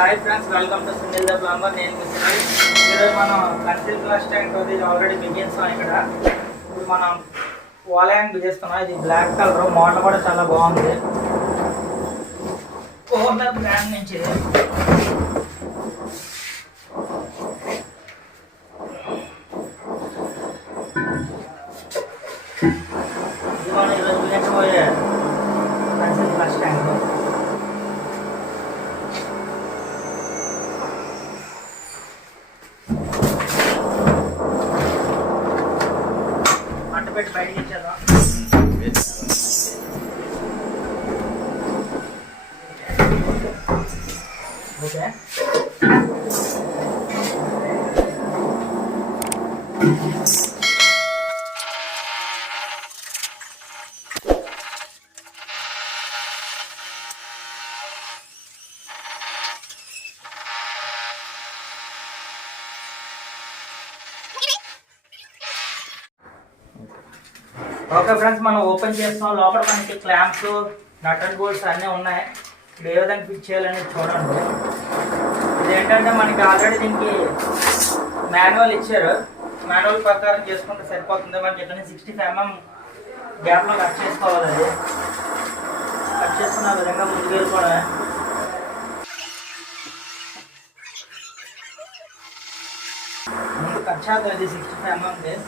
Hi friends, welcome to single the plumber. నేను ఈరోజు మనం కన్సిల్ గ్లాస్ ట్యాంక్ ఇది ఆల్రెడీ బిగిస్తాం. ఇక్కడ ఇప్పుడు మనం వాలయాన్ని బిగిస్తున్నాం. ఇది బ్లాక్ కలర్, మోడల్ కూడా చాలా బాగుంది. kohlar బ్రాండ్ నుంచి ఇది మనం ఈరోజు బిగించబోయే కన్సిల్ గ్లాస్ ట్యాంక్. పెట్టి బయటికి ఇచ్చేద్దాం. ఓకే, ఓకే ఫ్రెండ్స్, మనం ఓపెన్ చేస్తాం. లోపల మనకి క్లాంప్స్, నట్ అండ్ బోల్ట్స్ అన్నీ ఉన్నాయి. ఇప్పుడు ఏ విధంగా ఫిట్ చేయాలనేది చూడండి. ఇదేంటంటే మనకి ఆల్రెడీ దీనికి మాన్యువల్ ఇచ్చారు. మాన్యువల్ ప్రకారం చేసుకుంటే సరిపోతుంది. మనకి ఇక్కడ 65 mm గ్యాప్లో కట్ చేసుకోవాలి. అది కట్ చేసుకున్న విధంగా ముందుకు వెళ్ళిపోవడమే. ముందు కట్ చేద్దాం. ఇది 65 mm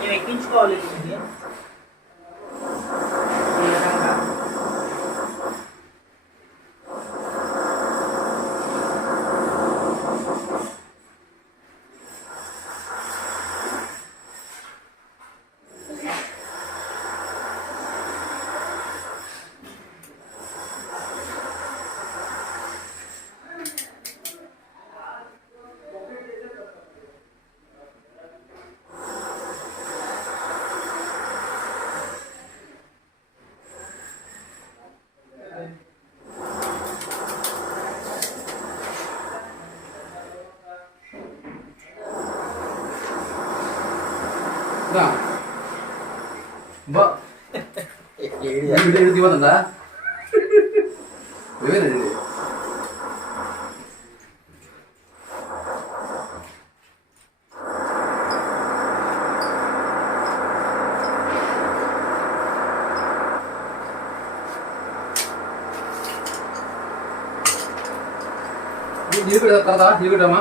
మేము ఎక్కించుకోవాలి. ఇది ఈ విధంగా దిగుతుందా నీళ్ళు కదా నీళ్ళమ్మా.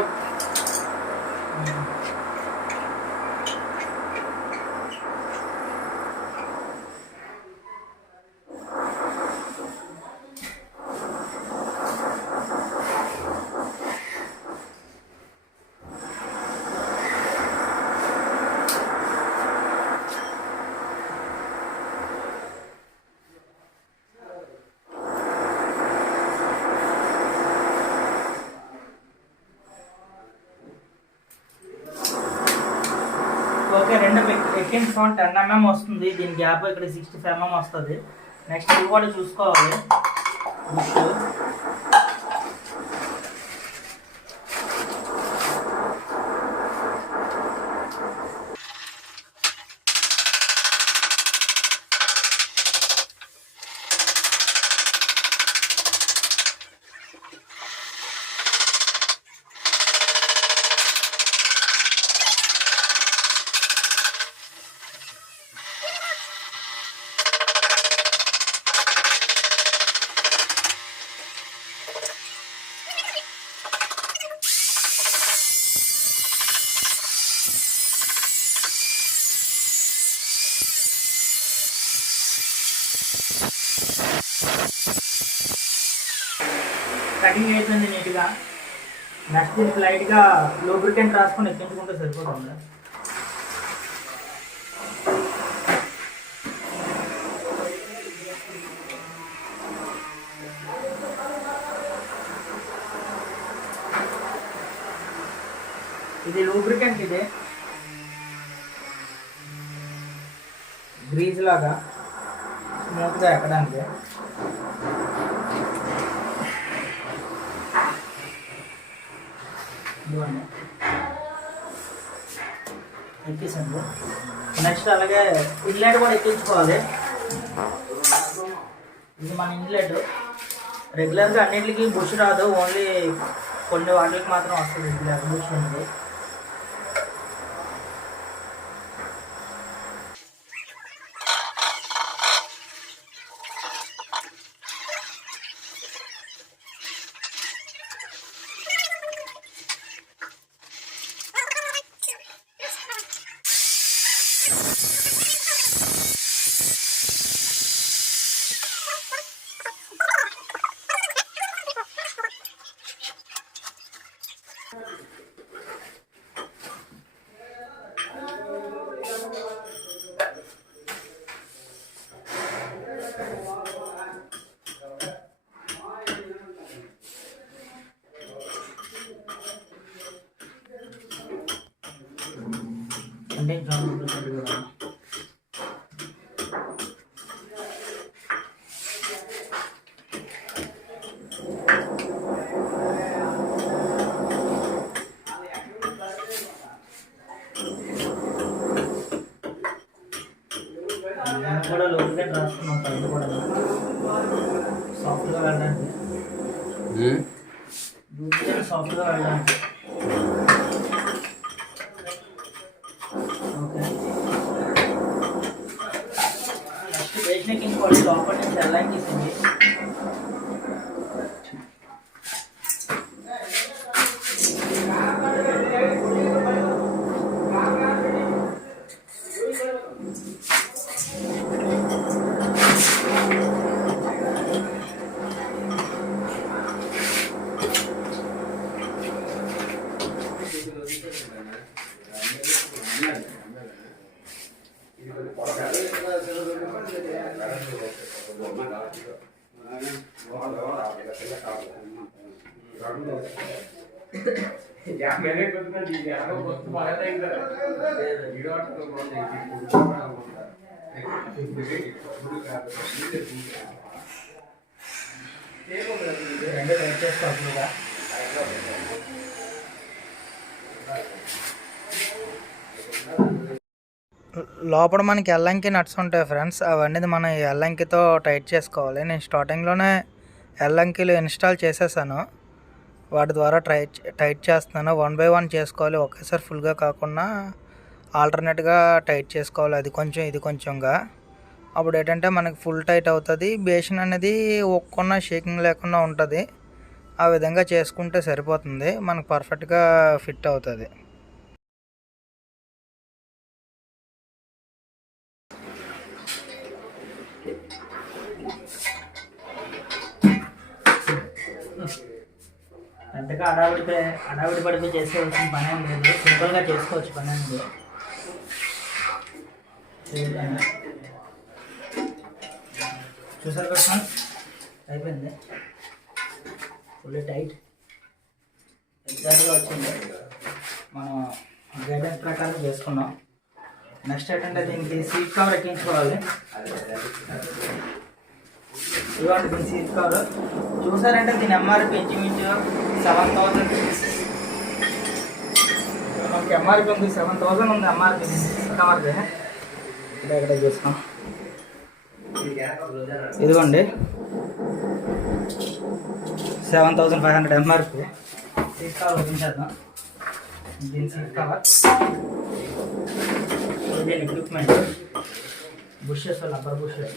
ఓకే, రెండు ఎక్కించుకో 10 mm వస్తుంది. దీని గ్యాప్ ఇక్కడ 65 mm వస్తుంది. నెక్స్ట్ ఇది కూడా చూసుకోవాలి. కటింగ్ అయిపోయింది నీట్గా. నెక్స్ట్ దీనికి లైట్గా లూబ్రికెంట్ రాసుకొని ఎక్కించుకుంటే సరిపోతుంది. ఇది లూబ్రికెంట్, ఇది గ్రీజ్ లాగా స్మూత్గా ఎక్కడానికి. ఇదిగోండి ఎక్కించండి. నెక్స్ట్ అలాగే ఇన్లెట్ కూడా ఎక్కించుకోవాలి. ఇది మన ఇన్లెట్. రెగ్యులర్గా అన్నింటికి బుష్ రాదు, ఓన్లీ కొన్ని వాటికి మాత్రం వస్తుంది రెగ్యులర్ బుష్ ఉంది. అంటే కూడా లోపలిగా రాసుకున్నాం. కళ్ళు కూడా సాఫ్ట్గా వెళ్ళడానికి, సాఫ్ట్గా వెళ్ళడానికి. ఓకే, నెక్స్ట్ బేస్ నెక్ ఇంకోటి లోపల నుంచి అలైన్ చేసింది. రెండు టైట్ చేసుకోవాలిగా. లోపల మనకి ఎల్లంకి నట్స్ ఉంటాయి ఫ్రెండ్స్, అవన్నీ మనం ఎల్లంకితో టైట్ చేసుకోవాలి. నేను స్టార్టింగ్లోనే ఎల్లంకిలు ఇన్స్టాల్ చేసేసాను, వాటి ద్వారా టైట్ చేస్తున్నాను. 1 by 1 చేసుకోవాలి, ఒకేసారి ఫుల్గా కాకుండా ఆల్టర్నేట్గా టైట్ చేసుకోవాలి. అది కొంచెం ఇది కొంచెంగా. అప్పుడు ఏంటంటే మనకి ఫుల్ టైట్ అవుతుంది, బేషన్ అనేది ఒక్కన్నా షేకింగ్ లేకుండా ఉంటుంది. ఆ విధంగా చేసుకుంటే సరిపోతుంది, మనకు పర్ఫెక్ట్గా ఫిట్ అవుతుంది. పెద్దగా అడావిడి పడిపోయి చేసుకోవాల్సిన పని ఏం లేదు, సింపుల్గా చేసుకోవచ్చు పని అనేది. చూసారు కదా, అయిపోయింది. ఫుల్ టైట్ ఎగ్జాక్ట్గా వచ్చింది. మనం గైడెన్స్ ప్రకారం చేసుకున్నాం. నెక్స్ట్ ఏంటంటే దీనికి సీట్ కవర్ ఎక్కించుకోవాలి. ఇవ్వండి దీని సీట్ కవర్. చూసారంటే దీని ఎంఆర్పి ఇంచుమించు 7,000 రూపీస్. మనకి ఎంఆర్పి ఉంది, 7,000 ఉంది ఎంఆర్పి సీట్ కవర్ది. ఇక్కడ చూస్తాం, ఇదిగోండి 7,500 ఎంఆర్పి. సీట్ కవర్ ఓపెన్ చేద్దాం. దీని సీట్ కవర్, దీని ఎక్విప్మెంట్, బుషెస్, రబ్బర్ బుషెస్.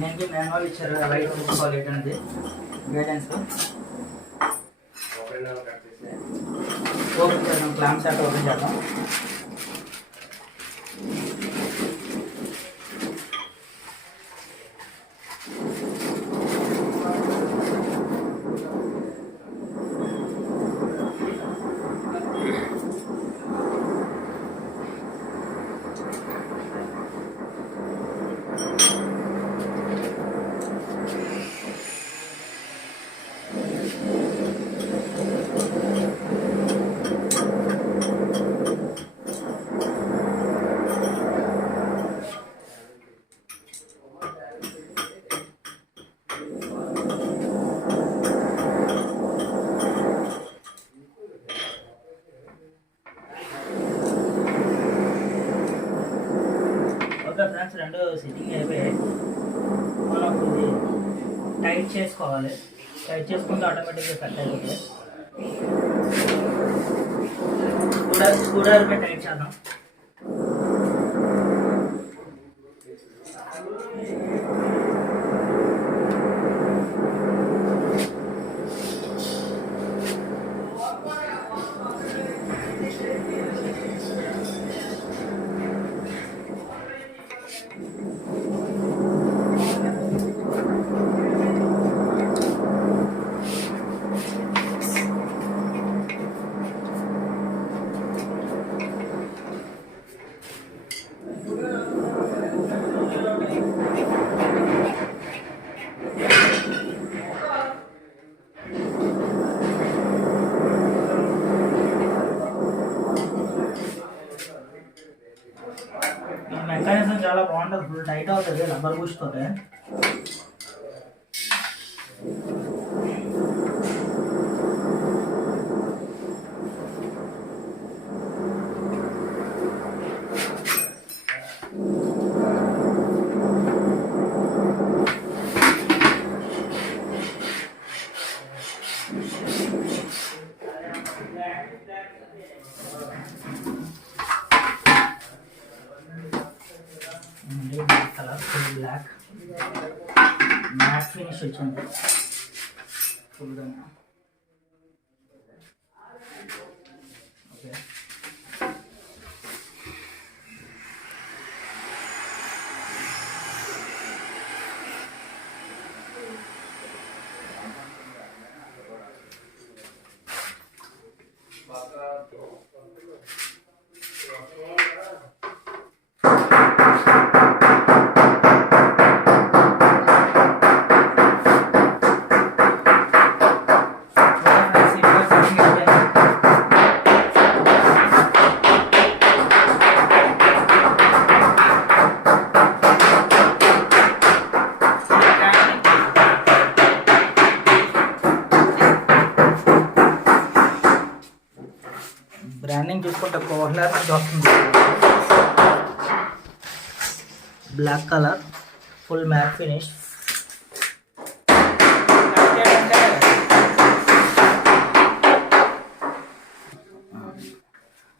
దీనికి మాన్యువల్ ఇచ్చారు, లైట్ చూసుకోవాలి ఏంటంటే గైడెన్స్. ఓపెన్ చేద్దాం, క్లాంప్ సెట్ ఓపెన్ చేద్దాం. ఫ్రెండ్స్, రెండు సిట్టింగ్ అయిపోయాయి. మనం ఇది టైట్ చేసుకోవాలి. టైట్ చేసుకుంటే ఆటోమేటిక్గా సెట్ అయిపోతుంది. స్క్రూ డ్రైవర్పై టైట్ చేద్దాం. మెకానిజం చాలా బాగుంటుంది. ఫుల్ టైట్ అవుతుంది రబ్బర్ బూస్ట్ తోటే. Colour full black matte finish వచ్చింది ఫుల్గా. ఓకే, బ్రాండింగ్ చూసుకుంటే కోహ్లర్ నుంచి వస్తుంది. Black colour full matte finish.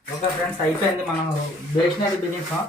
Okay friends, అయిపోయింది. మనం బేస్ని అయితే బిగించాం.